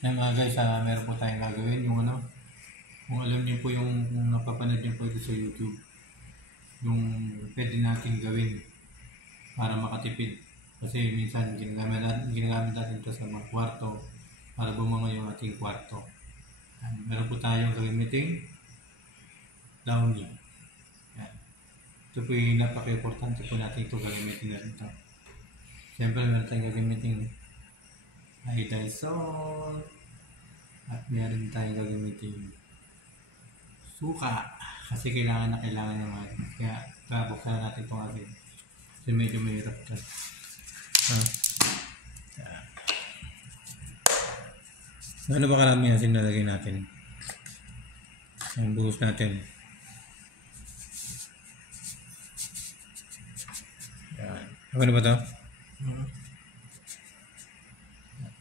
Yan mga guys, meron po tayong gagawin yung ano, kung alam niyo po kung napapanood niyo po ito sa YouTube, yung pwede natin gawin para makatipid. Kasi minsan ginagamit natin ito sa mga kwarto para bumango yung ating kwarto. Meron po tayong gagamiting downy. Yan. Ito po yung napaka-importante po natin ito gagamitin natin ito. Siyempre meron tayong gagamiting iodized salt at meron tayong gagamiting suka kasi kailangan ng mga kaya buksan natin itong atin kasi medyo mahirap ito. Ano ba karami natin nalagay natin? Ang buhos natin. Yan. Ano ba ito?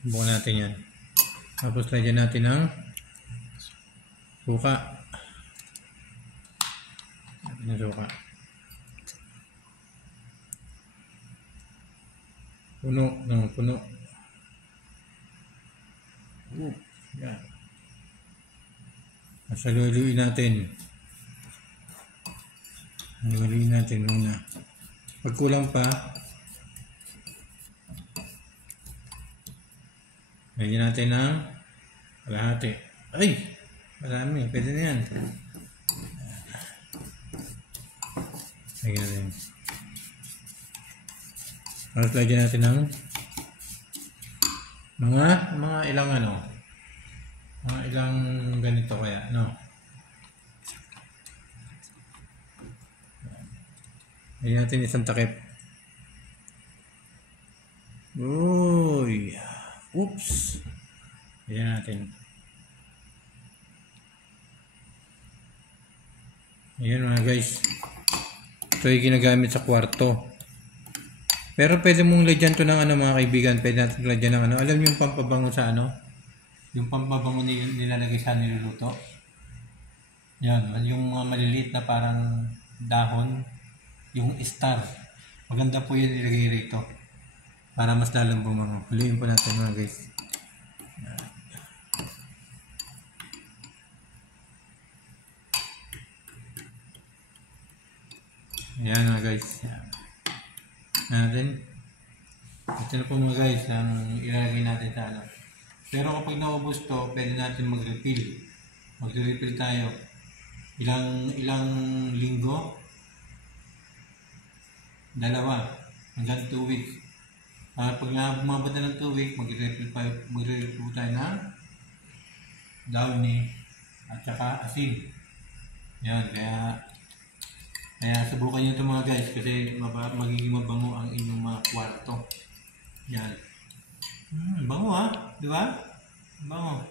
Bukan natin yan. Tapos lagyan natin ng suka. Ng suka. Puno. Yan. Saluluin natin. Saluluin natin muna. Pag kulang pa, lagyan natin ng kalahati. Ay! Marami. Pwede na yan. Lagyan natin. Tapos lagyan natin ng mga ilang mga ilang ganito kaya, no? Lagyan natin isang takip. Uy! Oops! Lagyan natin. Ayan mga guys. Ito yung ginagamit sa kwarto. Pero pwede mong lagyan to ng mga kaibigan. Pwede natin lagyan ng Alam niyo yung pampabango sa yung pampabango nilalagay sa niluluto. Yan. Yung mga maliliit na parang dahon. Yung star. Maganda po yun nilagay rito. Para mas lalong bumango. Huliin po natin mga guys. Ayan mga guys. Natin. Ito na po mga guys ang ilalagay natin sa Pero kapag naubos to, pwede natin mag-refill. Mag-refill tayo. Ilang linggo? 2 hanggang 2 weeks. Pag bumabot na ng 2 weeks, mag-refill po tayo ng downy at saka asin. Yan, kaya subukan nyo ito mga guys kasi magiging mabango ang inyong mga kwarto. Yan. Bango di ba? Bango.